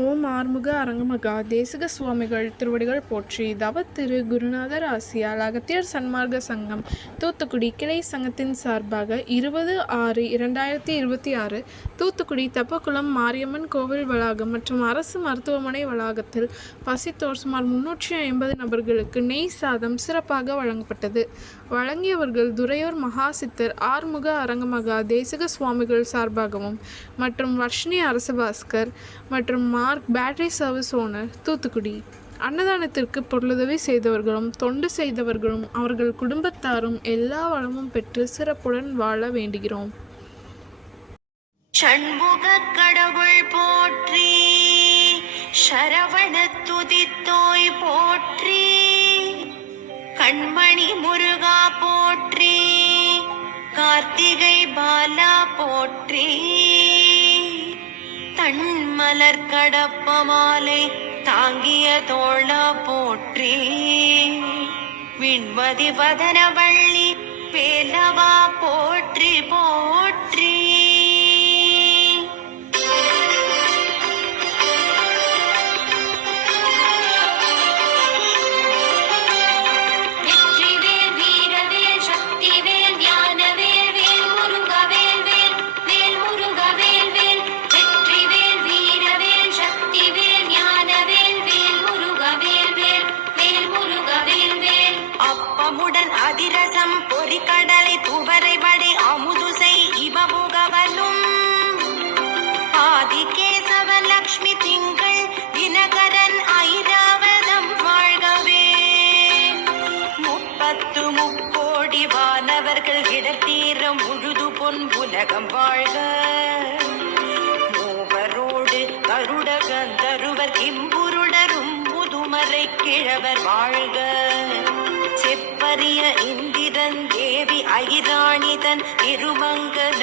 ஓம் ஆறுமுக அரங்கமகா தேசிக சுவாமிகள் திருவடிகள் போற்றி. தவ திரு குருநாதர் ஆசியால் அகத்தியர் சன்மார்க்க சங்கம் தூத்துக்குடி கிளை சங்கத்தின் சார்பாக 20/6/2026 தூத்துக்குடி தெப்பக்குளம் மாரியம்மன் கோவில் வளாகம் மற்றும் அரசு மருத்துவமனை வளாகத்தில் பசித்தோர் சுமார் 350 நபர்களுக்கு நெய் சாதம் சிறப்பாக வழங்கப்பட்டது. வழங்கியவர்கள் துரையூர் மகாசித்தர் ஆறுமுக அரங்கமகா தேசிக சுவாமிகள் சார்பாகவும் மற்றும் வர்ஷினி அரசபாஸ்கர் மற்றும் Mark battery service owner Thoothukudi. அன்னதானத்திற்கு பொருளுதவி செய்தவர்களும் தொண்டு செய்தவர்களும் அவர்கள் குடும்பத்தாரும் எல்லா வளமும் பெற்று சிறப்புடன் வாழ வேண்டுகிறோம். ஷண்முக கடவுள் போற்றி, சரவண துதித்தோய் போற்றி, கண்மணி முருகா போற்றி, கார்த்திகை பாலா போற்றி, தன்மலர் கடப்ப மாலை தாங்கிய தோளா போற்றி, விண்மதி வதனவள்ளி வேலவா போற்றி போற்றி. அதிரசம் பொறிக்கடலை துவரை வடை அமுதுசை இவமுகவனும் ஆதிகேசவன் லக்ஷ்மி திங்கள் தினகரன் ஐராவதம் வாழ்கவே. 30 வானவர்கள் இடத்தீரம் முழுது பொன் உலகம் வாழ்க. மூவரோடு கருட கந்தருவர் கிம்புருடரும் முதுமறை கிழவர் வாழ்க. செப்பரிய இந்திரன் தேவி ஐராணிதன் திருமங்கல